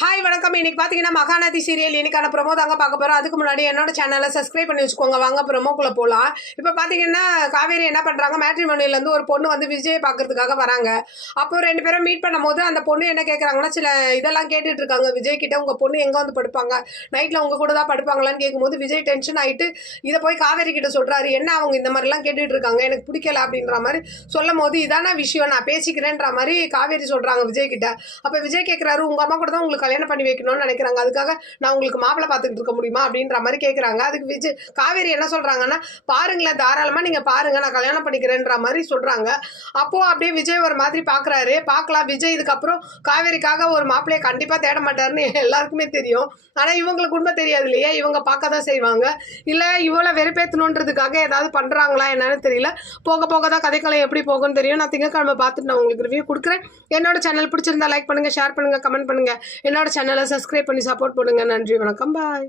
Hi வணக்கம். இன்னைக்கு பார்த்தீங்கன்னா மகாநதி சீரியல் இன்னைக்கான ப்ரொமோ தாங்க பார்க்க போகிறோம். அதுக்கு முன்னாடி என்னோட சேனலை சப்ஸ்கிரைப் பண்ணி வச்சுக்கோங்க. வாங்க ப்ரொமோக்குள்ளே போகலாம். இப்போ பார்த்தீங்கன்னா காவேரி என்ன பண்ணுறாங்க, மேட்ரிமோனியிலேருந்து ஒரு பொண்ணு வந்து விஜயை பார்க்கறதுக்காக வராங்க. அப்போ ரெண்டு பேரும் மீட் பண்ணும்போது அந்த பொண்ணு என்ன கேட்குறாங்கன்னா, சில இதெல்லாம் கேட்டுட்டு இருக்காங்க விஜய் கிட்ட. உங்கள் பொண்ணு எங்கே வந்து படுப்பாங்க, நைட்டில் உங்கள் கூட தான் படுப்பாங்களான்னு கேட்கும்போது விஜய் டென்ஷன் ஆகிட்டு இதை போய் காவேரி கிட்ட சொல்கிறாரு. என்ன அவங்க இந்த மாதிரிலாம் கேட்டுட்டு இருக்காங்க, எனக்கு பிடிக்கல அப்படின்ற மாதிரி சொல்லும் போது, இதான விஷயம், நான் பேசிக்கிறேன்ற மாதிரி காவேரி சொல்கிறாங்க விஜய் கிட்ட. அப்போ விஜய் கேட்குறாரு, உங்கள் அம்மா கூட தான் உங்களுக்கு கல்யாணம் பண்ணி வைக்கணும்னு நினைக்கிறாங்க, அதுக்காக நான் உங்களுக்கு மாப்பிள்ளை பார்த்துக்கிட்டு இருக்க முடியுமா அப்படின்ற மாதிரி கேட்குறாங்க. அதுக்கு விஜய் காவேரி என்ன சொல்கிறாங்கன்னா, பாருங்களேன் தாராளமாக நீங்கள் பாருங்கள், நான் கல்யாணம் பண்ணிக்கிறேன்ற மாதிரி சொல்கிறாங்க. அப்போது அப்படியே விஜய் ஒரு மாதிரி பார்க்குறாரு. பார்க்கலாம், விஜய் இதுக்கப்புறம் காவேரிக்காக ஒரு மாப்பிள்ளையை கண்டிப்பாக தேட மாட்டாருன்னு எல்லாருக்குமே தெரியும். ஆனால் இவங்களுக்கு உண்மை தெரியாது இல்லையா, இவங்க பார்க்க தான் செய்வாங்க. இல்லை இவ்வளோ வெறுப்பேற்றணுன்றதுக்காக ஏதாவது பண்ணுறாங்களா என்னன்னு தெரியல. போக போக தான் கதைக்களை எப்படி போகும்னு தெரியும். நான் திங்கட்கிழமை பார்த்துட்டு நான் உங்களுக்கு ரிவ்யூ கொடுக்குறேன். என்னோட சேனல் பிடிச்சிருந்தா லைக் பண்ணுங்கள், ஷேர் பண்ணுங்கள், கமெண்ட் பண்ணுங்கள். என்னோட சேனலை சப்ஸ்கிரைப் பண்ணி சப்போர்ட் பண்ணுங்கள். நன்றி, வணக்கம், பாய்.